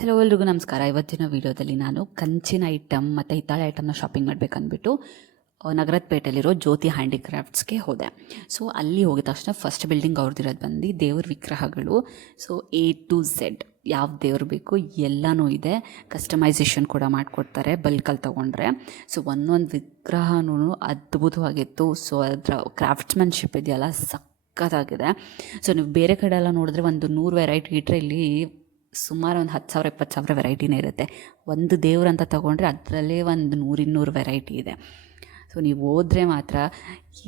Hello ಎಲ್ರಿಗೂ ನಮಸ್ಕಾರ. ಇವತ್ತಿನ ವೀಡಿಯೋದಲ್ಲಿ ನಾನು ಕಂಚಿನ ಐಟಮ್ ಮತ್ತು ಹಿತ್ತಾಳೆ ಐಟಮ್ನ ಶಾಪಿಂಗ್ ಮಾಡಬೇಕಂದ್ಬಿಟ್ಟು ನಗರದ ಪೇಟೆಯಲ್ಲಿರೋ ಜ್ಯೋತಿ ಹ್ಯಾಂಡಿಕ್ರಾಫ್ಟ್ಸ್ಗೆ ಹೋದೆ. ಸೊ ಅಲ್ಲಿ ಹೋಗಿದ ತಕ್ಷಣ ಫಸ್ಟ್ ಬಿಲ್ಡಿಂಗ್ ಅವ್ರದ್ದಿರೋದು ಬಂದು ದೇವ್ರ ವಿಗ್ರಹಗಳು. ಸೊ A to Z ಯಾವ ದೇವ್ರು ಬೇಕು ಎಲ್ಲನೂ ಇದೆ. ಕಸ್ಟಮೈಸೇಷನ್ ಕೂಡ ಮಾಡಿಕೊಡ್ತಾರೆ ಬಲ್ಕಲ್ಲಿ ತೊಗೊಂಡ್ರೆ. ಸೊ ಒಂದೊಂದು ವಿಗ್ರಹನೂ ಅದ್ಭುತವಾಗಿತ್ತು. ಸೊ ಅದರ ಕ್ರಾಫ್ಟ್ಸ್ಮನ್ಶಿಪ್ ಇದೆಯಲ್ಲ ಸಖತ್ತಾಗಿದೆ. ಸೊ ನೀವು ಬೇರೆ ಕಡೆ ಎಲ್ಲ ನೋಡಿದ್ರೆ ಒಂದು 100 ವೆರೈಟಿ ಇಟ್ಟರೆ ಇಲ್ಲಿ ಸುಮಾರು ಒಂದು 10,000 20,000 ವೆರೈಟಿನೇ ಇರುತ್ತೆ. ಒಂದು ದೇವ್ರು ಅಂತ ತೊಗೊಂಡ್ರೆ ಅದರಲ್ಲೇ ಒಂದು 100-200 ವೆರೈಟಿ ಇದೆ. ಸೊ ನೀವು ಹೋದರೆ ಮಾತ್ರ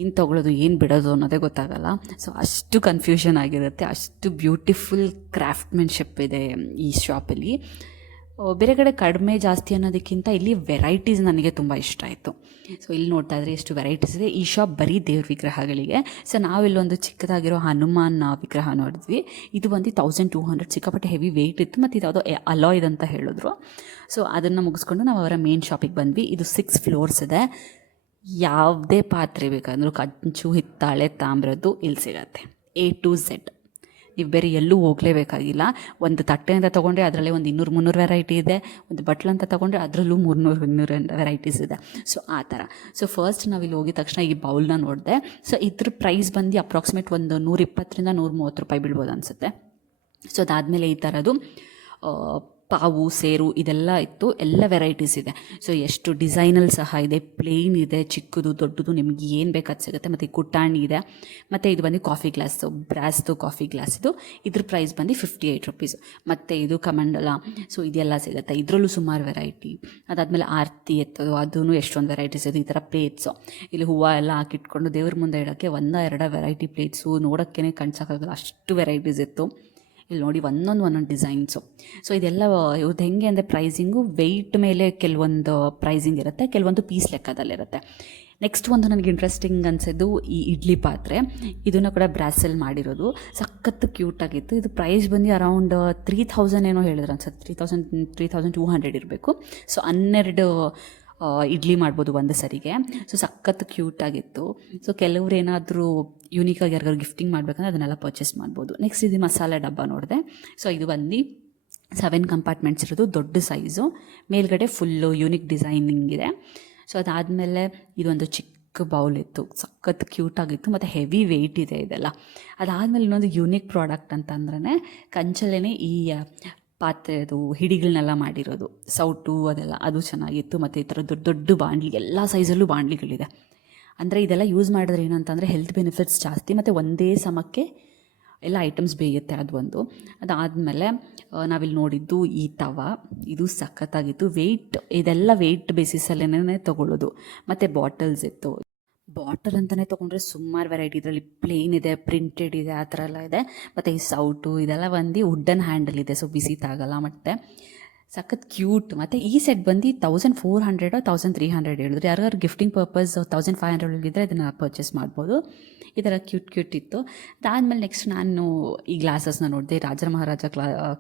ಏನು ತೊಗೊಳ್ಳೋದು ಏನು ಬಿಡೋದು ಅನ್ನೋದೇ ಗೊತ್ತಾಗಲ್ಲ. ಸೊ ಅಷ್ಟು ಕನ್ಫ್ಯೂಷನ್ ಆಗಿರುತ್ತೆ, ಅಷ್ಟು ಬ್ಯೂಟಿಫುಲ್ ಕ್ರಾಫ್ಟ್ಮೆನ್ಶಿಪ್ ಇದೆ ಈ ಶಾಪಲ್ಲಿ. ಬೇರೆ ಕಡೆ ಕಡಿಮೆ ಜಾಸ್ತಿ ಅನ್ನೋದಕ್ಕಿಂತ ಇಲ್ಲಿ ವೆರೈಟೀಸ್ ನನಗೆ ತುಂಬ ಇಷ್ಟ ಆಯಿತು. ಸೊ ಇಲ್ಲಿ ನೋಡ್ತಾ ಇದ್ರೆ ಎಷ್ಟು ವೆರೈಟೀಸ್ ಇದೆ. ಈ ಶಾಪ್ ಬರೀ ದೇವ್ರ ವಿಗ್ರಹಗಳಿಗೆ. ಸೊ ನಾವಿಲ್ಲೊಂದು ಚಿಕ್ಕದಾಗಿರೋ ಹನುಮಾನ್ ವಿಗ್ರಹ ನೋಡಿದ್ವಿ. ಇದು ಬಂದು 1200, ಸಿಕ್ಕಾಪಟ್ಟೆ ಹೆವಿ ವೆಯ್ಟ್ ಇತ್ತು. ಮತ್ತು ಇದು ಯಾವುದೋ ಅಲಾಯ್ಡ್ ಅಂತ ಹೇಳಿದ್ರು. ಸೊ ಅದನ್ನು ಮುಗಿಸ್ಕೊಂಡು ನಾವು ಅವರ ಮೇನ್ ಶಾಪಿಗೆ ಬಂದ್ವಿ. ಇದು 6 ಫ್ಲೋರ್ಸ್ ಇದೆ. ಯಾವುದೇ ಪಾತ್ರೆ ಬೇಕಂದ್ರೂ ಕಂಚು, ಹಿತ್ತಾಳೆ, ತಾಮ್ರದ್ದು ಇಲ್ಲಿ ಸಿಗತ್ತೆ. A to Z. ನೀವು ಬೇರೆ ಎಲ್ಲೂ ಹೋಗಲೇಬೇಕಾಗಿಲ್ಲ. ಒಂದು ತಟ್ಟೆ ಅಂತ ತೊಗೊಂಡ್ರೆ ಅದರಲ್ಲೇ ಒಂದು 200-300 ವೆರೈಟಿ ಇದೆ. ಒಂದು ಬಟ್ಲು ಅಂತ ತೊಗೊಂಡ್ರೆ ಅದರಲ್ಲೂ 300-200 ವೆರೈಟೀಸ್ ಇದೆ. ಸೊ ಆ ಥರ. ಸೊ ಫಸ್ಟ್ ನಾವಿಲ್ಲಿ ಹೋಗಿದ ತಕ್ಷಣ ಈ ಬೌಲ್ನ ನೋಡಿದೆ. ಸೊ ಇದ್ರ ಪ್ರೈಸ್ ಬಂದು ಅಪ್ರಾಕ್ಸಿಮೇಟ್ ಒಂದು 120-130 ರೂಪಾಯಿ ಬೀಳ್ಬೋದು ಅನಿಸುತ್ತೆ. ಸೊ ಅದಾದಮೇಲೆ ಈ ಥರದ್ದು ಪಾವು, ಸೇರು ಇದೆಲ್ಲ ಇತ್ತು. ಎಲ್ಲ ವೆರೈಟೀಸ್ ಇದೆ. ಸೊ ಎಷ್ಟು ಡಿಸೈನಲ್ಲಿ ಸಹ ಇದೆ. ಪ್ಲೇನ್ ಇದೆ, ಚಿಕ್ಕದು ದೊಡ್ಡದು ನಿಮಗೆ ಏನು ಬೇಕಾದ ಸಿಗುತ್ತೆ. ಮತ್ತು ಕುಟ್ಟಾಣಿ ಇದೆ. ಮತ್ತು ಇದು ಬಂದು ಕಾಫಿ ಗ್ಲಾಸು, ಬ್ರಾಸ್ದು ಕಾಫಿ ಗ್ಲಾಸ್. ಇದ್ರ ಪ್ರೈಸ್ ಬಂದು 58 ರೂಪೀಸ್. ಮತ್ತು ಇದು ಕಮಂಡಲ, ಸೊ ಇದೆಲ್ಲ ಸಿಗುತ್ತೆ. ಇದರಲ್ಲೂ ಸುಮಾರು ವೆರೈಟಿ. ಅದಾದಮೇಲೆ ಆರತಿ ಎತ್ತೋದು, ಅದೂ ಎಷ್ಟೊಂದು ವೆರೈಟೀಸ್ ಇದೆ. ಈ ಥರ ಪ್ಲೇಟ್ಸು, ಇಲ್ಲಿ ಹೂವು ಎಲ್ಲ ಹಾಕಿಟ್ಕೊಂಡು ದೇವ್ರ ಮುಂದೆ ಇಡೋಕ್ಕೆ 1-2 ವೆರೈಟಿ ಪ್ಲೇಟ್ಸು ನೋಡೋಕ್ಕೇ ಕಣ್ಸೋಕ್ಕಾಗಲ್ಲ, ಅಷ್ಟು ವೆರೈಟೀಸ್ ಇತ್ತು. ಇಲ್ಲಿ ನೋಡಿ ಒಂದೊಂದು ಡಿಸೈನ್ಸು. ಸೊ ಇದೆಲ್ಲ ಇವ್ರದ್ದು ಹೆಂಗೆ ಅಂದರೆ ಪ್ರೈಸಿಂಗು ವೆಯ್ಟ್ ಮೇಲೆ ಕೆಲವೊಂದು ಪ್ರೈಸಿಂಗ್ ಇರುತ್ತೆ, ಕೆಲವೊಂದು ಪೀಸ್ ಲೆಕ್ಕದಲ್ಲಿರುತ್ತೆ. ನೆಕ್ಸ್ಟ್ ಒಂದು ನನಗೆ ಇಂಟ್ರೆಸ್ಟಿಂಗ್ ಅನಿಸಿದ್ದು ಈ ಇಡ್ಲಿ ಪಾತ್ರೆ. ಇದನ್ನು ಕೂಡ ಬ್ರಾಸಲ್ಲಿ ಮಾಡಿರೋದು, ಸಖತ್ತು ಕ್ಯೂಟಾಗಿತ್ತು. ಇದು ಪ್ರೈಸ್ ಬಂದು ಅರೌಂಡ್ 3000 ಏನೋ ಹೇಳಿದ್ರು ಅನ್ಸುತ್ತೆ. 3200 ಇರಬೇಕು. ಸೊ 12 ಇಡ್ಲಿ ಮಾಡ್ಬೋದು ಒಂದು ಸರಿಗೆ. ಸೊ ಸಖತ್ತು ಕ್ಯೂಟಾಗಿತ್ತು. ಸೊ ಕೆಲವ್ರು ಏನಾದರೂ ಯೂನಿಕಾಗಿ ಯಾರಿಗಾದ್ರು ಗಿಫ್ಟಿಂಗ್ ಮಾಡಬೇಕಂದ್ರೆ ಅದನ್ನೆಲ್ಲ ಪರ್ಚೇಸ್ ಮಾಡ್ಬೋದು. ನೆಕ್ಸ್ಟ್ ಇದು ಮಸಾಲೆ ಡಬ್ಬ ನೋಡಿದೆ. ಸೊ ಇದು ಬಂದು 7 ಕಂಪಾರ್ಟ್ಮೆಂಟ್ಸ್ ಇರೋದು, ದೊಡ್ಡ ಸೈಜು. ಮೇಲ್ಗಡೆ ಫುಲ್ಲು ಯೂನಿಕ್ ಡಿಸೈನಿಂಗ್ ಇದೆ. ಸೊ ಅದಾದಮೇಲೆ ಇದೊಂದು ಚಿಕ್ಕ ಬೌಲ್ ಇತ್ತು, ಸಖತ್ತು ಕ್ಯೂಟಾಗಿತ್ತು. ಮತ್ತು ಹೆವಿ ವೆಯ್ಟ್ ಇದೆ ಇದೆಲ್ಲ. ಅದಾದಮೇಲೆ ಇನ್ನೊಂದು ಯೂನಿಕ್ ಪ್ರಾಡಕ್ಟ್ ಅಂತಂದ್ರೆ ಕಂಚಲ್ಲೇ ಈ ಪಾತ್ರೆದು ಹಿಡಿಗಳನ್ನೆಲ್ಲ ಮಾಡಿರೋದು, ಸೌಟು ಅದೆಲ್ಲ, ಅದು ಚೆನ್ನಾಗಿತ್ತು. ಮತ್ತು ಈ ಥರ ದೊಡ್ಡ ದೊಡ್ಡ ಬಾಣಲಿ, ಎಲ್ಲ ಸೈಜಲ್ಲೂ ಬಾಣಲಿಗಳಿದೆ. ಅಂದರೆ ಇದೆಲ್ಲ ಯೂಸ್ ಮಾಡಿದ್ರೆ ಏನಂತಂದರೆ ಹೆಲ್ತ್ ಬೆನಿಫಿಟ್ಸ್ ಜಾಸ್ತಿ, ಮತ್ತು ಒಂದೇ ಸಮಕ್ಕೆ ಎಲ್ಲ ಐಟಮ್ಸ್ ಬೇಯುತ್ತೆ, ಅದು ಒಂದು. ಅದಾದಮೇಲೆ ನಾವಿಲ್ಲಿ ನೋಡಿದ್ದು ಈ ತವ, ಇದು ಸಖತ್ತಾಗಿತ್ತು. ವೆಯ್ಟ್, ಇದೆಲ್ಲ ವೆಯ್ಟ್ ಬೇಸಿಸಲ್ಲೇ ತೊಗೊಳ್ಳೋದು. ಮತ್ತು ಬಾಟಲ್ಸ್ ಇತ್ತು. ಬಾಟಲ್ ಅಂತಲೇ ತೊಗೊಂಡ್ರೆ ಸುಮಾರು ವೆರೈಟಿ. ಇದರಲ್ಲಿ ಪ್ಲೇನ್ ಇದೆ, ಪ್ರಿಂಟೆಡ್ ಇದೆ, ಆ ಥರ ಎಲ್ಲ ಇದೆ. ಮತ್ತು ಈ ಸೌಟು ಇದೆಲ್ಲ ಬಂದು ವುಡ್ಡನ್ ಹ್ಯಾಂಡಲ್ ಇದೆ, ಸೊ ಬಿಸಿ ತಾಗಲ್ಲ. ಮತ್ತು ಸಖತ್ ಕ್ಯೂಟ್. ಮತ್ತು ಈ ಸೆಟ್ ಬಂದು 1400-1300 ಹೇಳಿದ್ರು. ಯಾರು ಗಿಫ್ಟಿಂಗ್ ಪರ್ಪಸ್ 1500 ಇದ್ದರೆ ಇದನ್ನು ಪರ್ಚೇಸ್ ಮಾಡ್ಬೋದು. ಈ ಥರ ಕ್ಯೂಟ್ ಇತ್ತು. ಅದಾದಮೇಲೆ ನೆಕ್ಸ್ಟ್ ನಾನು ಈ ಗ್ಲಾಸಸ್ನ ನೋಡಿದೆ. ರಾಜರ ಮಹಾರಾಜ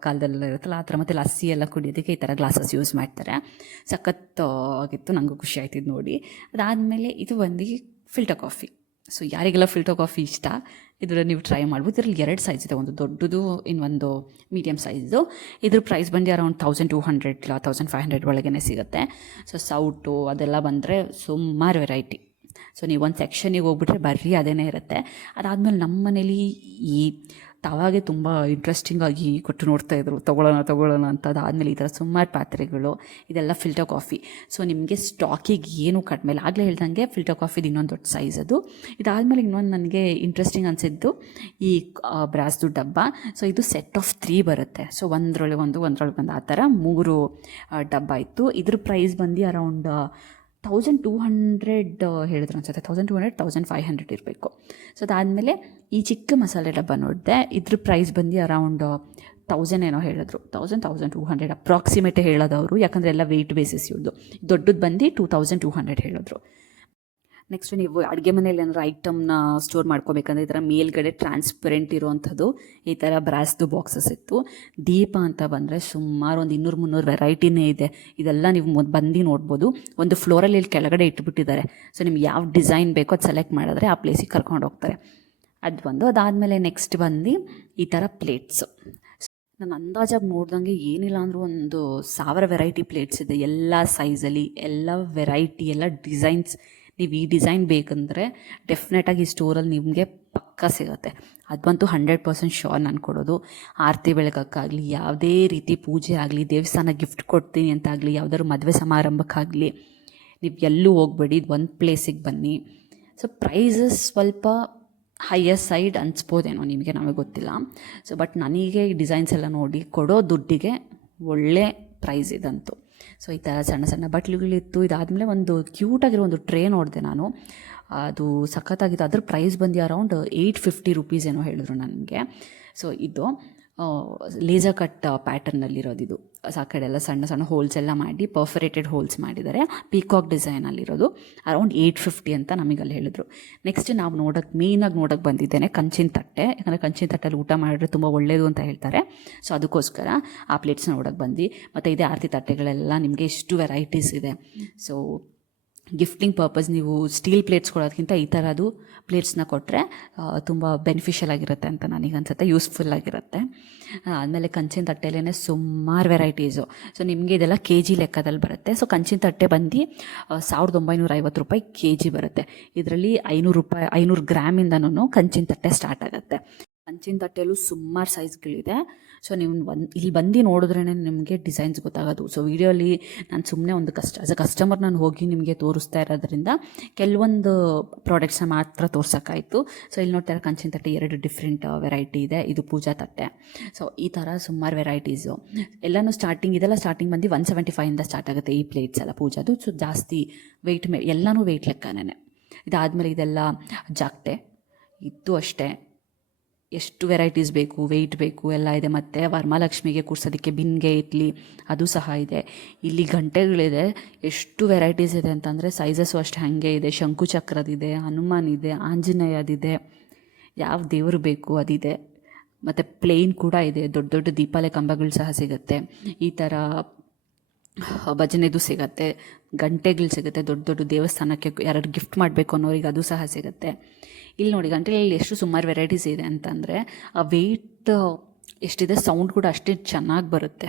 ಕಾಲದಲ್ಲೆಲ್ಲ ಇರುತ್ತಲ್ಲ ಆ ಥರ. ಮತ್ತು ಲಸ್ಸಿ ಎಲ್ಲ ಕುಡಿಯೋದಕ್ಕೆ ಈ ಥರ ಗ್ಲಾಸಸ್ ಯೂಸ್ ಮಾಡ್ತಾರೆ. ಸಖತ್ ಆಗಿತ್ತು, ನನಗೂ ಖುಷಿ ಆಯ್ತಿದ್ದು ನೋಡಿ. ಅದಾದಮೇಲೆ ಇದು ಬಂದು ಫಿಲ್ಟರ್ ಕಾಫಿ. ಸೊ ಯಾರಿಗೆಲ್ಲ ಫಿಲ್ಟರ್ ಕಾಫಿ ಇಷ್ಟ ಇದರ ನೀವು ಟ್ರೈ ಮಾಡ್ಬೋದು. ಇದರಲ್ಲಿ 2 ಸೈಜ್ ಇದೆ, ಒಂದು ದೊಡ್ಡದು, ಇನ್ನೊಂದು ಮೀಡಿಯಮ್ ಸೈಜು. ಇದ್ರ ಪ್ರೈಸ್ ಬಂದು ಅರೌಂಡ್ 1200 ಇಲ್ಲ 1500 ಒಳಗೇ ಸಿಗುತ್ತೆ. ಸೊ ಸೌಟು ಅದೆಲ್ಲ ಬಂದರೆ ಸುಮಾರು ವೆರೈಟಿ. ಸೊ ನೀವು ಒಂದು ಸೆಕ್ಷನಿಗೆ ಹೋಗ್ಬಿಟ್ರೆ ಬರೀ ಅದೇ ಇರುತ್ತೆ. ಅದಾದಮೇಲೆ ನಮ್ಮ ಮನೇಲಿ ಈ ತವಾಗೆ ತುಂಬ ಇಂಟ್ರೆಸ್ಟಿಂಗಾಗಿ ಕೊಟ್ಟು ನೋಡ್ತಾಯಿದ್ರು, ತೊಗೊಳ್ಳೋಣ ಅಂತ. ಅದಾದಮೇಲೆ ಈ ಥರ ಸುಮಾರು ಪಾತ್ರೆಗಳು, ಇದೆಲ್ಲ ಫಿಲ್ಟರ್ ಕಾಫಿ. ಸೊ ನಿಮಗೆ ಸ್ಟಾಕಿಗೆ ಏನು ಕಡಿಮೆ ಇಲ್ಲ. ಆಗಲೇ ಹೇಳ್ದಂಗೆ ಫಿಲ್ಟರ್ ಕಾಫಿದು ಇನ್ನೊಂದು ದೊಡ್ಡ ಸೈಜ್ ಅದು. ಇದಾದಮೇಲೆ ಇನ್ನೊಂದು ನನಗೆ ಇಂಟ್ರೆಸ್ಟಿಂಗ್ ಅನಿಸಿದ್ದು ಈ ಬ್ರಾಸ್ದು ಡಬ್ಬ. ಸೊ ಇದು ಸೆಟ್ ಆಫ್ 3 ಬರುತ್ತೆ. ಸೊ ಒಂದರೊಳಗೆ ಒಂದು ಆ ಥರ 3 ಡಬ್ಬ ಇತ್ತು. ಇದ್ರ ಪ್ರೈಸ್ ಬಂದು ಅರೌಂಡ್ 1200 ಹೇಳಿದ್ರು ಅನ್ಸುತ್ತೆ. 1200-1500 ಇರಬೇಕು. ಸೊ ಅದಾದಮೇಲೆ ಈ ಚಿಕ್ಕ ಮಸಾಲೆ ಡಬ್ಬ ನೋಡಿದೆ. ಇದ್ರ ಪ್ರೈಸ್ ಬಂದು ಅರೌಂಡ್ 1000 ಏನೋ ಹೇಳಿದ್ರು. 1200 ಅಪ್ರಾಕ್ಸಿಮೇಟೇ ಹೇಳೋದವರು, ಯಾಕಂದರೆ ಎಲ್ಲ ವೆಯ್ಟ್ ಬೇಸಿಸ್ ಇವ್ರದ್ದು. ದೊಡ್ಡದು ಬಂದು 2200 ಹೇಳಿದ್ರು. ನೆಕ್ಸ್ಟ್ ನೀವು ಅಡುಗೆ ಮನೇಲಿ ಏನಾದ್ರು ಐಟಮ್ನ ಸ್ಟೋರ್ ಮಾಡ್ಕೋಬೇಕಂದ್ರೆ ಈ ಥರ ಮೇಲ್ಗಡೆ ಟ್ರಾನ್ಸ್ಪರೆಂಟ್ ಇರೋವಂಥದ್ದು ಈ ಥರ ಬ್ರಾಸ್ದು ಬಾಕ್ಸಸ್ ಇತ್ತು. ದೀಪ ಅಂತ ಬಂದರೆ ಸುಮಾರು ಒಂದು 200-300 ವೆರೈಟಿನೇ ಇದೆ. ಇದೆಲ್ಲ ನೀವು ಬಂದು ನೋಡ್ಬೋದು. ಒಂದು ಫ್ಲೋರಲ್ಲಿ ಇಲ್ಲಿ ಕೆಳಗಡೆ ಇಟ್ಬಿಟ್ಟಿದ್ದಾರೆ. ಸೊ ನಿಮ್ಗೆ ಯಾವ ಡಿಸೈನ್ ಬೇಕೋ ಅದು ಸೆಲೆಕ್ಟ್ ಮಾಡಿದ್ರೆ ಆ ಪ್ಲೇಸಿಗೆ ಕರ್ಕೊಂಡು ಹೋಗ್ತಾರೆ. ಅದು ಒಂದು. ಅದಾದಮೇಲೆ ನೆಕ್ಸ್ಟ್ ಬಂದು ಈ ಥರ ಪ್ಲೇಟ್ಸು. ನಾನು ಅಂದಾಜಾಗಿ ನೋಡ್ದಂಗೆ ಏನಿಲ್ಲ ಅಂದರೂ ಒಂದು 1000 ವೆರೈಟಿ ಪ್ಲೇಟ್ಸ್ ಇದೆ, ಎಲ್ಲ ಸೈಜಲ್ಲಿ, ಎಲ್ಲ ವೆರೈಟಿ, ಎಲ್ಲ ಡಿಸೈನ್ಸ್. ನೀವು ಈ ಡಿಸೈನ್ ಬೇಕಂದರೆ ಡೆಫಿನೆಟಾಗಿ ಈ ಸ್ಟೋರಲ್ಲಿ ನಿಮಗೆ ಪಕ್ಕ ಸಿಗುತ್ತೆ. ಅದಂತೂ 100% ಶೋರ್ ನಾನು ಕೊಡೋದು. ಆರತಿ ಬೆಳಗಕ್ಕಾಗಲಿ, ಯಾವುದೇ ರೀತಿ ಪೂಜೆ ಆಗಲಿ, ದೇವಸ್ಥಾನ ಗಿಫ್ಟ್ ಕೊಡ್ತೀನಿ ಅಂತಾಗಲಿ, ಯಾವುದಾದ್ರು ಮದುವೆ ಸಮಾರಂಭಕ್ಕಾಗಲಿ, ನೀವು ಎಲ್ಲೂ ಹೋಗ್ಬೇಡಿ, ಒಂದು ಪ್ಲೇಸಿಗೆ ಬನ್ನಿ. ಸೊ ಪ್ರೈಸಸ್ ಸ್ವಲ್ಪ ಹೈಯರ್ ಸೈಡ್ ಅನಿಸ್ಬೋದೇನೋ ನಿಮಗೆ, ನಮಗೆ ಗೊತ್ತಿಲ್ಲ. ಸೊ ಬಟ್ ನನಗೆ ಈ ಡಿಸೈನ್ಸ್ ಎಲ್ಲ ನೋಡಿ ಕೊಡೋ ದುಡ್ಡಿಗೆ ಒಳ್ಳೆ ಪ್ರೈಸ್ ಇದಂತು. ಸೊ ಈ ಥರ ಸಣ್ಣ ಸಣ್ಣ ಬಟ್ಲುಗಳಿತ್ತು. ಇದಾದಮೇಲೆ ಒಂದು ಕ್ಯೂಟಾಗಿರೋ ಒಂದು ಟ್ರೇ ನೋಡಿದೆ ನಾನು, ಅದು ಸಖತ್ತಾಗಿತ್ತು. ಅದ್ರ ಪ್ರೈಸ್ ಬಂದು ಅರೌಂಡ್ 850 ರುಪೀಸ್ ಏನೋ ಹೇಳಿದ್ರು ನನಗೆ. ಸೊ ಇದು ಲೇಸರ್ ಕಟ್ ಪ್ಯಾಟರ್ನಲ್ಲಿರೋದು. ಇದು ಆ ಕಡೆ ಎಲ್ಲ ಸಣ್ಣ ಸಣ್ಣ ಹೋಲ್ಸ್ ಎಲ್ಲ ಮಾಡಿ ಪರ್ಫರೇಟೆಡ್ ಹೋಲ್ಸ್ ಮಾಡಿದ್ದಾರೆ. ಪೀಕಾಕ್ ಡಿಸೈನಲ್ಲಿರೋದು ಅರೌಂಡ್ 850 ಅಂತ ನಮಗೆ ಅಲ್ಲಿ ಹೇಳಿದ್ರು. ನೆಕ್ಸ್ಟ್ ನಾವು ಮೇಯ್ನಾಗಿ ನೋಡೋಕ್ಕೆ ಬಂದಿದ್ದೇನೆ ಕಂಚಿನ ತಟ್ಟೆ. ಯಾಕಂದರೆ ಕಂಚಿನ ತಟ್ಟೆಲ್ಲಿ ಊಟ ಮಾಡಿದ್ರೆ ತುಂಬ ಒಳ್ಳೆಯದು ಅಂತ ಹೇಳ್ತಾರೆ. ಸೊ ಅದಕ್ಕೋಸ್ಕರ ಆ ಪ್ಲೇಟ್ಸ್ನ ನೋಡೋಕ್ಕೆ ಬಂದು, ಮತ್ತು ಇದೇ ಆರತಿ ತಟ್ಟೆಗಳೆಲ್ಲ ನಿಮಗೆ ಎಷ್ಟು ವೆರೈಟೀಸ್ ಇದೆ. ಸೊ ಗಿಫ್ಟಿಂಗ್ ಪರ್ಪಸ್ ನೀವು ಸ್ಟೀಲ್ ಪ್ಲೇಟ್ಸ್ ಕೊಡೋದಕ್ಕಿಂತ ಈ ಥರದ್ದು ಪ್ಲೇಟ್ಸ್ನ ಕೊಟ್ಟರೆ ತುಂಬ ಬೆನಿಫಿಷಿಯಲ್ ಆಗಿರುತ್ತೆ ಅಂತ ನನಗೆ ಅನ್ಸುತ್ತೆ, ಯೂಸ್ಫುಲ್ ಆಗಿರುತ್ತೆ. ಆದಮೇಲೆ ಕಂಚಿನ ತಟ್ಟೆಲೇ ಸುಮಾರು ವೆರೈಟೀಸು. ಸೊ ನಿಮಗೆ ಇದೆಲ್ಲ ಕೆ ಜಿ ಲೆಕ್ಕದಲ್ಲಿ ಬರುತ್ತೆ. ಸೊ ಕಂಚಿನ ತಟ್ಟೆ ಬಂದು 1950 ರೂಪಾಯಿ ಕೆ ಜಿ ಬರುತ್ತೆ. ಇದರಲ್ಲಿ 500 ಗ್ರಾಮಿಂದನೂ ಕಂಚಿನ ತಟ್ಟೆ ಸ್ಟಾರ್ಟ್ ಆಗುತ್ತೆ. ಕಂಚಿನ ತಟ್ಟೆಯಲ್ಲೂ ಸುಮಾರು ಸೈಜ್ಗಳಿದೆ. ಸೊ ನೀವು ಇಲ್ಲಿ ಬಂದು ನೋಡಿದ್ರೇ ನಿಮಗೆ ಡಿಸೈನ್ಸ್ ಗೊತ್ತಾಗೋದು. ಸೊ ವೀಡಿಯೋಲಿ ನಾನು ಸುಮ್ಮನೆ ಒಂದು ಆಸ್ ಅ ಕಸ್ಟಮರ್ ನಾನು ಹೋಗಿ ನಿಮಗೆ ತೋರಿಸ್ತಾ ಇರೋದ್ರಿಂದ ಕೆಲವೊಂದು ಪ್ರಾಡಕ್ಟ್ಸ್ನ ಮಾತ್ರ ತೋರ್ಸೋಕ್ಕಾಯಿತು. ಸೊ ಇಲ್ಲಿ ನೋಡ್ತಾರೆ ಕಂಚಿನ ತಟ್ಟೆ 2 ಡಿಫ್ರೆಂಟ್ ವೆರೈಟಿ ಇದೆ. ಇದು ಪೂಜಾ ತಟ್ಟೆ. ಸೊ ಈ ಥರ ಸುಮಾರು ವೆರೈಟೀಸು ಎಲ್ಲನೂ ಇದೆಲ್ಲ ಸ್ಟಾರ್ಟಿಂಗ್ ಬಂದು 175ಇಂದ ಸ್ಟಾರ್ಟ್ ಆಗುತ್ತೆ ಈ ಪ್ಲೇಟ್ಸ್ ಎಲ್ಲ ಪೂಜಾದು. ಸೊ ಜಾಸ್ತಿ ವೆಯ್ಟ್ ಎಲ್ಲನೂ ವೆಯ್ಟ್ ಲೆಕ್ಕನೇ. ಇದಾದಮೇಲೆ ಇದೆಲ್ಲ ಜಾಗಟೆ, ಇದು ಅಷ್ಟೇ ಎಷ್ಟು ವೆರೈಟೀಸ್ ಬೇಕು, ವೆಯ್ಟ್ ಬೇಕು ಎಲ್ಲ ಇದೆ. ಮತ್ತು ವರಮಹಾಲಕ್ಷ್ಮಿಗೆ ಕೂರ್ಸೋದಕ್ಕೆ ಬಿನ್ಗೆ ಇಡ್ಲಿ ಅದು ಸಹ ಇದೆ. ಇಲ್ಲಿ ಗಂಟೆಗಳಿದೆ, ಎಷ್ಟು ವೆರೈಟೀಸ್ ಇದೆ ಅಂತಂದರೆ ಸೈಜಸ್ಸು ಅಷ್ಟೇ ಹಾಗೆ ಇದೆ. ಶಂಕು ಚಕ್ರದಿದೆ, ಹನುಮಾನ್ ಇದೆ, ಆಂಜನೇಯದಿದೆ, ಯಾವ ದೇವರು ಬೇಕು ಅದಿದೆ. ಮತ್ತು ಪ್ಲೇನ್ ಕೂಡ ಇದೆ. ದೊಡ್ಡ ದೊಡ್ಡ ದೀಪಾಲೆ ಕಂಬಗಳು ಸಹ ಸಿಗುತ್ತೆ. ಈ ಥರ ಭಜನೆದು ಸಿಗುತ್ತೆ, ಗಂಟೆಗಳು ಸಿಗುತ್ತೆ. ದೊಡ್ಡ ದೊಡ್ಡ ದೇವಸ್ಥಾನಕ್ಕೆ ಯಾರು ಗಿಫ್ಟ್ ಮಾಡಬೇಕು ಅನ್ನೋರಿಗೆ ಅದು ಸಹ ಸಿಗುತ್ತೆ. ಇಲ್ಲಿ ನೋಡಿ ಗಂಟೆಗಳಲ್ಲಿ ಎಷ್ಟು ಸುಮಾರು ವೆರೈಟೀಸ್ ಇದೆ ಅಂತಂದರೆ ಆ ವೆಯ್ಟ್ ಎಷ್ಟಿದೆ, ಸೌಂಡ್ ಕೂಡ ಅಷ್ಟೇ ಚೆನ್ನಾಗಿ ಬರುತ್ತೆ.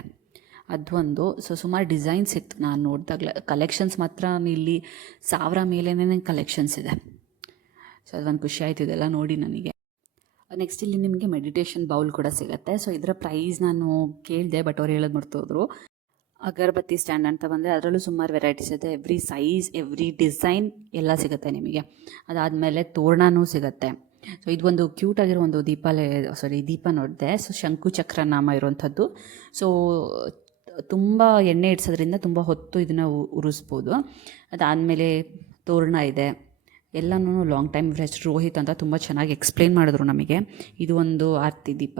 ಅದು ಒಂದು. ಸೊ ಸುಮಾರು ಡಿಸೈನ್ಸ್ ಇತ್ತು ನಾನು ನೋಡಿದಾಗಲೇ. ಕಲೆಕ್ಷನ್ಸ್ ಮಾತ್ರ ಇಲ್ಲಿ 1000 ಮೇಲೇ ಕಲೆಕ್ಷನ್ಸ್ ಇದೆ. ಸೊ ಅದೊಂದು ಖುಷಿ ಆಯ್ತು ಇದೆಲ್ಲ ನೋಡಿ ನನಗೆ. ನೆಕ್ಸ್ಟ್ ಇಲ್ಲಿ ನಿಮಗೆ ಮೆಡಿಟೇಷನ್ ಬೌಲ್ ಕೂಡ ಸಿಗುತ್ತೆ. ಸೊ ಇದರ ಪ್ರೈಸ್ ನಾನು ಕೇಳಿದೆ, ಬಟ್ ಅವ್ರು ಹೇಳೋದು ಮರ್ತೋದ್ರು. ಅಗರಬತ್ತಿ ಸ್ಟ್ಯಾಂಡ್ ಅಂತ ಬಂದರೆ ಅದರಲ್ಲೂ ಸುಮಾರು ವೆರೈಟೀಸ್ ಇದೆ. ಎವ್ರಿ ಸೈಜ್, ಎವ್ರಿ ಡಿಸೈನ್ ಎಲ್ಲ ಸಿಗುತ್ತೆ ನಿಮಗೆ. ಅದಾದಮೇಲೆ ತೋರಣನೂ ಸಿಗುತ್ತೆ. ಸೊ ಇದೊಂದು ಕ್ಯೂಟಾಗಿರೋ ಒಂದು ದೀಪ ನೋಡಿದೆ. ಸೊ ಶಂಕು ಚಕ್ರ ನಾಮ ಇರುವಂಥದ್ದು. ಸೊ ತುಂಬ ಎಣ್ಣೆ ಇಡ್ಸೋದ್ರಿಂದ ತುಂಬ ಹೊತ್ತು ಇದನ್ನು ಉರಿಸ್ಬೋದು. ಅದಾದಮೇಲೆ ತೋರಣ ಇದೆ. ಎಲ್ಲನೂ ಲಾಂಗ್ ಟೈಮ್ ರೋಹಿತ್ ಅಂತ ತುಂಬ ಚೆನ್ನಾಗಿ ಎಕ್ಸ್ಪ್ಲೇನ್ ಮಾಡಿದ್ರು ನಮಗೆ. ಇದು ಒಂದು ಆರತಿ ದೀಪ,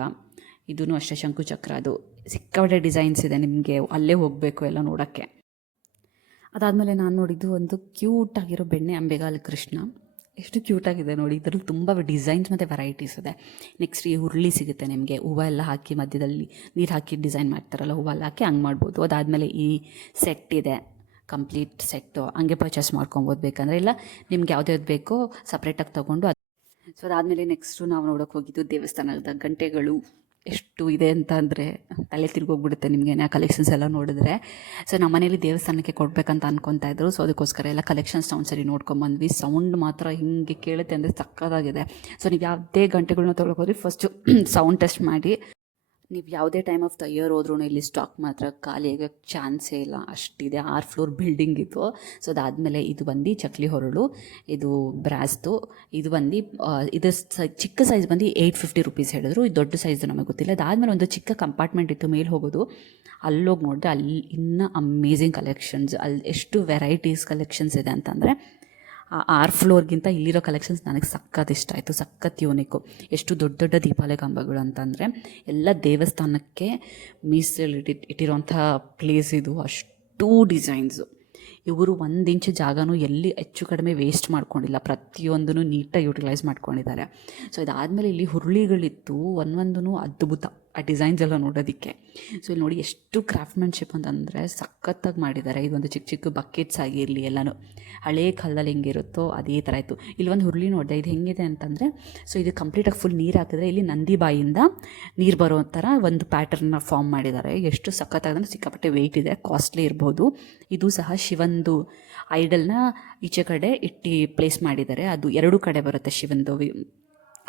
ಇದೂ ಅಷ್ಟೇ ಶಂಕು ಚಕ್ರ. ಅದು ಸಿಕ್ಕಾಪಟ್ಟೆ ಡಿಸೈನ್ಸ್ ಇದೆ, ನಿಮಗೆ ಅಲ್ಲೇ ಹೋಗಬೇಕು ಎಲ್ಲ ನೋಡೋಕ್ಕೆ. ಅದಾದಮೇಲೆ ನಾನು ನೋಡಿದ್ದು ಒಂದು ಕ್ಯೂಟಾಗಿರೋ ಬೆಣ್ಣೆ ಅಂಬೆಗಾಲು ಕೃಷ್ಣ. ಎಷ್ಟು ಕ್ಯೂಟಾಗಿದೆ ನೋಡಿ. ಇದರಲ್ಲಿ ತುಂಬ ಡಿಸೈನ್ಸ್ ಮತ್ತು ವೆರೈಟೀಸ್ ಇದೆ. ನೆಕ್ಸ್ಟ್ ಈ ಹುರುಳಿ ಸಿಗುತ್ತೆ ನಿಮಗೆ, ಹೂವು ಎಲ್ಲ ಹಾಕಿ ಮಧ್ಯದಲ್ಲಿ ನೀರು ಹಾಕಿ ಡಿಸೈನ್ ಮಾಡ್ತಾರಲ್ಲ, ಹೂವೆಲ್ಲ ಹಾಕಿ ಹಂಗೆ ಮಾಡ್ಬೋದು. ಅದಾದಮೇಲೆ ಈ ಸೆಟ್ ಇದೆ, ಕಂಪ್ಲೀಟ್ ಸೆಟ್ಟು ಹಂಗೆ ಪರ್ಚೇಸ್ ಮಾಡ್ಕೊಬೋದು. ಬೇಕಂದರೆ ಇಲ್ಲ ನಿಮ್ಗೆ ಯಾವ್ದು ಬೇಕೋ ಸಪ್ರೇಟಾಗಿ ತೊಗೊಂಡು. ಸೊ ಅದಾದಮೇಲೆ ನೆಕ್ಸ್ಟು ನಾವು ನೋಡೋಕೆ ಹೋಗಿದ್ದು ದೇವಸ್ಥಾನದ ಗಂಟೆಗಳು. ಎಷ್ಟು ಇದೆ ಅಂತ ಅಂದರೆ ತಲೆ ತಿರ್ಗೋಗ್ಬಿಡುತ್ತೆ ನಿಮಗೆ ಆ ಕಲೆಕ್ಷನ್ಸ್ ಎಲ್ಲ ನೋಡಿದ್ರೆ. ಸೊ ನಮ್ಮ ಮನೇಲಿ ದೇವಸ್ಥಾನಕ್ಕೆ ಕೊಡಬೇಕಂತ ಅನ್ಕೊತಾ ಇದ್ರು. ಸೊ ಅದಕ್ಕೋಸ್ಕರ ಎಲ್ಲ ಕಲೆಕ್ಷನ್ಸ್ ಒಂದ್ಸರಿ ನೋಡ್ಕೊಂಬಂದ್ವಿ. ಸೌಂಡ್ ಮಾತ್ರ ಹಿಂಗೆ ಕೇಳುತ್ತೆ ಅಂದರೆ ಸಕ್ಕತ್ತಾಗಿದೆ. ಸೊ ನೀವು ಯಾವುದೇ ಗಂಟೆಗಳನ್ನ ತೊಗೊಳಕೋದ್ರಿ ಫಸ್ಟು ಸೌಂಡ್ ಟೆಸ್ಟ್ ಮಾಡಿ. ನೀವು ಯಾವುದೇ ಟೈಮ್ ಆಫ್ ದ ಇಯರ್ ಹೋದ್ರೂ ಇಲ್ಲಿ ಸ್ಟಾಕ್ ಮಾತ್ರ ಖಾಲಿ ಆಗೋಕ್ಕೆ ಚಾನ್ಸೇ ಇಲ್ಲ, ಅಷ್ಟಿದೆ. 6 ಫ್ಲೋರ್ ಬಿಲ್ಡಿಂಗ್ ಇದು. ಸೊ ಅದಾದಮೇಲೆ ಇದು ಬಂದು ಚಕ್ಲಿ ಹೊರಳು, ಇದು ಬ್ರಾಸ್ದು. ಇದು ಬಂದು ಇದು ಚಿಕ್ಕ ಸೈಜ್ ಬಂದು 850 ರುಪೀಸ್ ಹೇಳಿದ್ರು. ಇದು ದೊಡ್ಡ ಸೈಜ್ ನಮಗೆ ಗೊತ್ತಿಲ್ಲ. ಅದಾದಮೇಲೆ ಒಂದು ಚಿಕ್ಕ ಕಂಪಾರ್ಟ್ಮೆಂಟ್ ಇತ್ತು ಮೇಲೆ ಹೋಗೋದು, ಅಲ್ಲೋಗಿ ನೋಡಿದ್ರೆ ಅಲ್ಲಿ ಇನ್ನೂ ಅಮೇಝಿಂಗ್ ಕಲೆಕ್ಷನ್ಸ್. ಅಲ್ಲಿ ಎಷ್ಟು ವೆರೈಟೀಸ್ ಕಲೆಕ್ಷನ್ಸ್ ಇದೆ ಅಂತಂದರೆ ಆ 6 ಫ್ಲೋರ್ಗಿಂತ ಇಲ್ಲಿರೋ ಕಲೆಕ್ಷನ್ಸ್ ನನಗೆ ಸಖತ್ ಇಷ್ಟ ಆಯಿತು, ಸಖತ್ ಯೂನಿಕ್ಕು. ಎಷ್ಟು ದೊಡ್ಡ ದೊಡ್ಡ ದೀಪಾಲೆ ಕಂಬಗಳು ಅಂತಂದರೆ ಎಲ್ಲ ದೇವಸ್ಥಾನಕ್ಕೆ ಇಟ್ಟಿರೋಂಥ ಪ್ಲೇಸ್ ಇದು. ಅಷ್ಟು ಡಿಸೈನ್ಸು. ಇವರು 1 ಇಂಚ್ ಜಾಗನೂ ಎಲ್ಲಿ ಹೆಚ್ಚು ಕಡಿಮೆ ವೇಸ್ಟ್ ಮಾಡ್ಕೊಂಡಿಲ್ಲ, ಪ್ರತಿಯೊಂದೂ ನೀಟಾಗಿ ಯುಟಿಲೈಸ್ ಮಾಡ್ಕೊಂಡಿದ್ದಾರೆ. ಸೊ ಇದಾದಮೇಲೆ ಇಲ್ಲಿ ಹುರುಳಿಗಳಿತ್ತು, ಒಂದೊಂದೂ ಅದ್ಭುತ. ಆ ಡಿಸೈನ್ಸ್ ಎಲ್ಲ ನೋಡೋದಕ್ಕೆ. ಸೊ ಇಲ್ಲಿ ನೋಡಿ ಎಷ್ಟು ಕ್ರಾಫ್ಟ್ಮ್ಯಾನ್ಶಿಪ್ ಅಂತಂದರೆ ಸಖತ್ತಾಗಿ ಮಾಡಿದ್ದಾರೆ. ಇದೊಂದು ಚಿಕ್ಕ ಚಿಕ್ಕ ಬಕೆಟ್ಸ್ ಆಗಿರಲಿ ಎಲ್ಲನೂ ಹಳೇ ಕಾಲದಲ್ಲಿ ಹೆಂಗಿರುತ್ತೋ ಅದೇ ಥರ ಇತ್ತು. ಇಲ್ಲಿ ಒಂದು ಹುರುಳಿ ನೋಡಿದೆ, ಇದು ಹೆಂಗಿದೆ ಅಂತಂದರೆ, ಸೊ ಇದು ಕಂಪ್ಲೀಟಾಗಿ ಫುಲ್ ನೀರು ಹಾಕಿದ್ರೆ ಇಲ್ಲಿ ನಂದಿ ಬಾಯಿಂದ ನೀರು ಬರೋ ಥರ ಒಂದು ಪ್ಯಾಟರ್ನ ಫಾರ್ಮ್ ಮಾಡಿದ್ದಾರೆ. ಎಷ್ಟು ಸಖತ್ತಾಗಂದ್ರೆ ಸಿಕ್ಕಾಪಟ್ಟೆ ವೆಯ್ಟ್ ಇದೆ, ಕಾಸ್ಟ್ಲಿ ಇರ್ಬೋದು. ಇದು ಸಹ ಶಿವಂದು ಐಡಲ್ನ ಈಚೆ ಕಡೆ ಇಟ್ಟು ಪ್ಲೇಸ್ ಮಾಡಿದ್ದಾರೆ. ಅದು ಎರಡೂ ಕಡೆ ಬರುತ್ತೆ ಶಿವಂದು,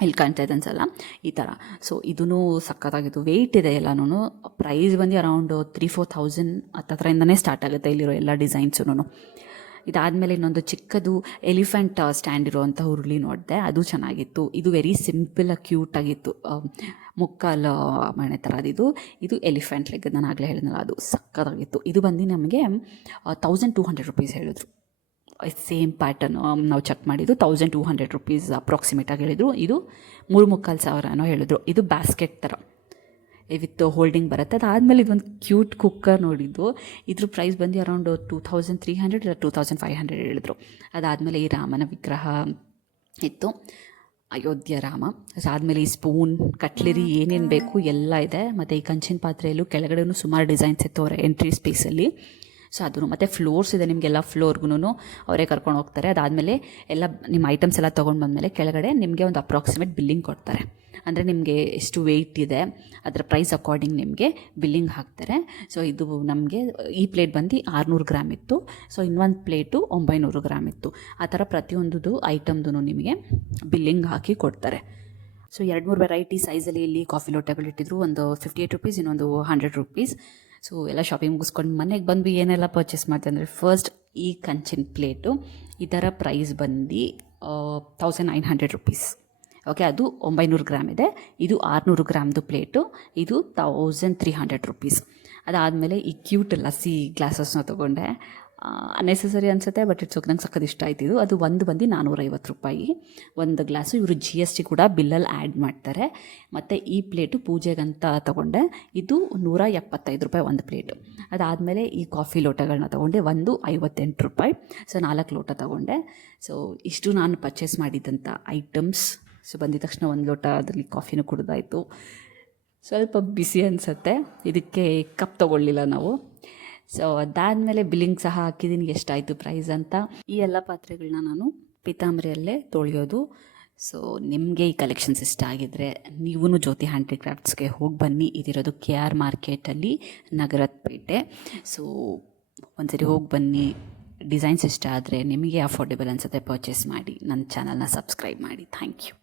ಇಲ್ಲಿ ಕಾಣ್ತಾ ಇದೆ ಅನ್ಸಲ್ಲ ಈ ಥರ. ಸೊ ಇದೂ ಸಖತ್ತಾಗಿತ್ತು, ವೆಯ್ಟ್ ಇದೆ ಎಲ್ಲನೂ. ಪ್ರೈಸ್ ಬಂದು ಅರೌಂಡ್ 3,000-4,000 ಹತ್ತಿರದಿಂದನೇ ಸ್ಟಾರ್ಟ್ ಆಗುತ್ತೆ ಇಲ್ಲಿರೋ ಎಲ್ಲ ಡಿಸೈನ್ಸೂ. ಇದಾದಮೇಲೆ ಇನ್ನೊಂದು ಚಿಕ್ಕದು ಎಲಿಫೆಂಟ್ ಸ್ಟ್ಯಾಂಡ್ ಇರುವಂಥ ಹುರುಳಿ ನೋಡಿದೆ, ಅದು ಚೆನ್ನಾಗಿತ್ತು. ಇದು ವೆರಿ ಸಿಂಪಲ್ ಕ್ಯೂಟಾಗಿತ್ತು, ಮುಕ್ಕಾಲು ಮಣೆ ಥರ ಇದು ಎಲಿಫೆಂಟ್ ಲೆಗ್, ನಾನು ಆಗಲೇ ಹೇಳಿದ್ನಲ್ಲ, ಅದು ಸಕ್ಕತ್ತಾಗಿತ್ತು. ಇದು ಬಂದು ನಮಗೆ 1,200 ರೂಪೀಸ್ ಹೇಳಿದ್ರು. ಸೇಮ್ ಪ್ಯಾಟರ್ನ್ ನಾವು ಚೆಕ್ ಮಾಡಿದ್ದು 1,200 ರೂಪೀಸ್ ಅಪ್ರಾಕ್ಸಿಮೇಟಾಗಿ ಹೇಳಿದರು. ಇದು 3,500 ಹೇಳಿದ್ರು. ಇದು ಬ್ಯಾಸ್ಕೆಟ್ ಥರ ವಿತ್ ಹೋಲ್ಡಿಂಗ್ ಬರುತ್ತೆ. ಅದಾದಮೇಲೆ ಇದೊಂದು ಕ್ಯೂಟ್ ಕುಕ್ಕರ್ ನೋಡಿದ್ದು, ಇದ್ರ ಪ್ರೈಸ್ ಬಂದು ಅರೌಂಡ್ 2,300 ಇಲ್ಲ 2,500 ಹೇಳಿದ್ರು. ಅದಾದಮೇಲೆ ಈ ರಾಮನ ವಿಗ್ರಹ ಇತ್ತು, ಅಯೋಧ್ಯ ರಾಮ. ಅದಾದಮೇಲೆ ಈ ಸ್ಪೂನ್, ಕಟ್ಲರಿ ಏನೇನು ಬೇಕು ಎಲ್ಲ ಇದೆ. ಮತ್ತು ಈ ಕಂಚಿನ ಪಾತ್ರೆಯಲ್ಲೂ ಕೆಳಗಡೆನೂ ಸುಮಾರು ಡಿಸೈನ್ಸ್ ಇತ್ತು ಅವರ ಎಂಟ್ರಿ ಸ್ಪೇಸಲ್ಲಿ. ಸೊ ಅದನ್ನು ಮತ್ತು ಫ್ಲೋರ್ಸ್ ಇದೆ, ನಿಮಗೆಲ್ಲ ಫ್ಲೋರ್ಗೂ ಅವರೇ ಕರ್ಕೊಂಡು ಹೋಗ್ತಾರೆ. ಅದಾದಮೇಲೆ ಎಲ್ಲ ನಿಮ್ಮ ಐಟಮ್ಸ್ ಎಲ್ಲ ತೊಗೊಂಡು ಬಂದಮೇಲೆ ಕೆಳಗಡೆ ನಿಮಗೆ ಒಂದು ಅಪ್ರಾಕ್ಸಿಮೇಟ್ ಬಿಲ್ಲಿಂಗ್ ಕೊಡ್ತಾರೆ. ಅಂದರೆ ನಿಮಗೆ ಎಷ್ಟು ವೆಯ್ಟ್ ಇದೆ ಅದರ ಪ್ರೈಸ್ ಅಕಾರ್ಡಿಂಗ್ ನಿಮಗೆ ಬಿಲ್ಲಿಂಗ್ ಹಾಕ್ತಾರೆ. ಸೊ ಇದು ನಮಗೆ ಈ ಪ್ಲೇಟ್ ಬಂದು 600 ಗ್ರಾಮ್ ಇತ್ತು. ಸೊ ಇನ್ನೊಂದು ಪ್ಲೇಟು 900 ಗ್ರಾಮ್ ಇತ್ತು. ಆ ಥರ ಪ್ರತಿಯೊಂದು ಐಟಮ್ದು ನಿಮಗೆ ಬಿಲ್ಲಿಂಗ್ ಹಾಕಿ ಕೊಡ್ತಾರೆ. ಸೊ 2-3 ವೆರೈಟಿ ಸೈಜಲ್ಲಿ ಇಲ್ಲಿ ಕಾಫಿ ಲೋಟಗಳಿಟ್ಟಿದ್ರು. ಒಂದು 58 ರೂಪೀಸ್, ಇನ್ನೊಂದು 100 ರೂಪೀಸ್. ಸೊ ಎಲ್ಲ ಶಾಪಿಂಗ್ ಮುಗಿಸ್ಕೊಂಡು ಮನೆಗೆ ಬಂದು ಏನೆಲ್ಲ ಪರ್ಚೇಸ್ ಮಾಡ್ತೀವಿ ಅಂದರೆ, ಫಸ್ಟ್ ಈ ಕಂಚಿನ ಪ್ಲೇಟು, ಇದರ ಪ್ರೈಸ್ ಬಂದು 1,900 ರೂಪೀಸ್. ಓಕೆ, ಅದು 900 ಗ್ರಾಮ್ ಇದೆ. ಇದು 600 ಗ್ರಾಮ್ದು ಪ್ಲೇಟು, ಇದು 1,300 ರೂಪೀಸ್. ಅದಾದಮೇಲೆ ಈ ಕ್ಯೂಟ್ ಲಸ್ಸಿ ಗ್ಲಾಸಸ್ನ ತೊಗೊಂಡೆ. ಅನ್ನೆಸೆಸರಿ ಅನಿಸುತ್ತೆ, ಬಟ್ ಇಟ್ಸ್ ಓಕೆ, ನಂಗೆ ಸಖತ್ ಇಷ್ಟ ಆಯ್ತಿದ್ದು. ಅದು ಒಂದು ಬಂದು 450 ರೂಪಾಯಿ ಒಂದು ಗ್ಲಾಸು. ಇವರು GST ಕೂಡ ಬಿಲ್ಲಲ್ಲಿ ಆ್ಯಡ್ ಮಾಡ್ತಾರೆ. ಮತ್ತು ಈ ಪ್ಲೇಟು ಪೂಜೆಗಂತ ತೊಗೊಂಡೆ, ಇದು 175 ರೂಪಾಯಿ ಒಂದು ಪ್ಲೇಟು. ಅದಾದಮೇಲೆ ಈ ಕಾಫಿ ಲೋಟಗಳನ್ನ ತೊಗೊಂಡೆ, ಒಂದು 58 ರೂಪಾಯಿ. ಸೊ 4 ಲೋಟ ತೊಗೊಂಡೆ. ಸೊ ಇಷ್ಟು ನಾನು ಪರ್ಚೇಸ್ ಮಾಡಿದ್ದಂಥ ಐಟಮ್ಸ್. ಸೊ ಬಂದಿದ ತಕ್ಷಣ ಒಂದು ಲೋಟ ಅದರಲ್ಲಿ ಕಾಫಿನೂ ಕುಡ್ದಾಯಿತು. ಸ್ವಲ್ಪ ಬಿಸಿ ಅನಿಸುತ್ತೆ, ಇದಕ್ಕೆ ಕಪ್ ತೊಗೊಳ್ಳಿಲ್ಲ ನಾವು. ಸೊ ಅದಾದಮೇಲೆ ಬಿಲ್ಲಿಂಗ್ ಸಹ ಹಾಕಿದ್ದೀನಿ ಎಷ್ಟಾಯಿತು ಪ್ರೈಸ್ ಅಂತ. ಈ ಎಲ್ಲ ಪಾತ್ರೆಗಳನ್ನ ನಾನು ಪೀತಾಂಬರಿಯಲ್ಲೇ ತೊಳೆಯೋದು. ಸೊ ನಿಮಗೆ ಈ ಕಲೆಕ್ಷನ್ಸ್ ಇಷ್ಟ ಆಗಿದ್ದರೆ ನೀವೂ ಜ್ಯೋತಿ ಹ್ಯಾಂಡಿಕ್ರಾಫ್ಟ್ಸ್ಗೆ ಹೋಗಿ ಬನ್ನಿ. ಇದಿರೋದು KR ಮಾರ್ಕೆಟಲ್ಲಿ, ನಗರದ ಪೇಟೆ. ಸೊ ಒಂದ್ಸರಿ ಹೋಗಿ ಬನ್ನಿ. ಡಿಸೈನ್ಸ್ ಇಷ್ಟ ಆದರೆ, ನಿಮಗೆ ಅಫೋರ್ಡೆಬಲ್ ಅನಿಸುತ್ತೆ, ಪರ್ಚೇಸ್ ಮಾಡಿ. ನನ್ನ ಚಾನಲ್ನ ಸಬ್ಸ್ಕ್ರೈಬ್ ಮಾಡಿ. Thank you.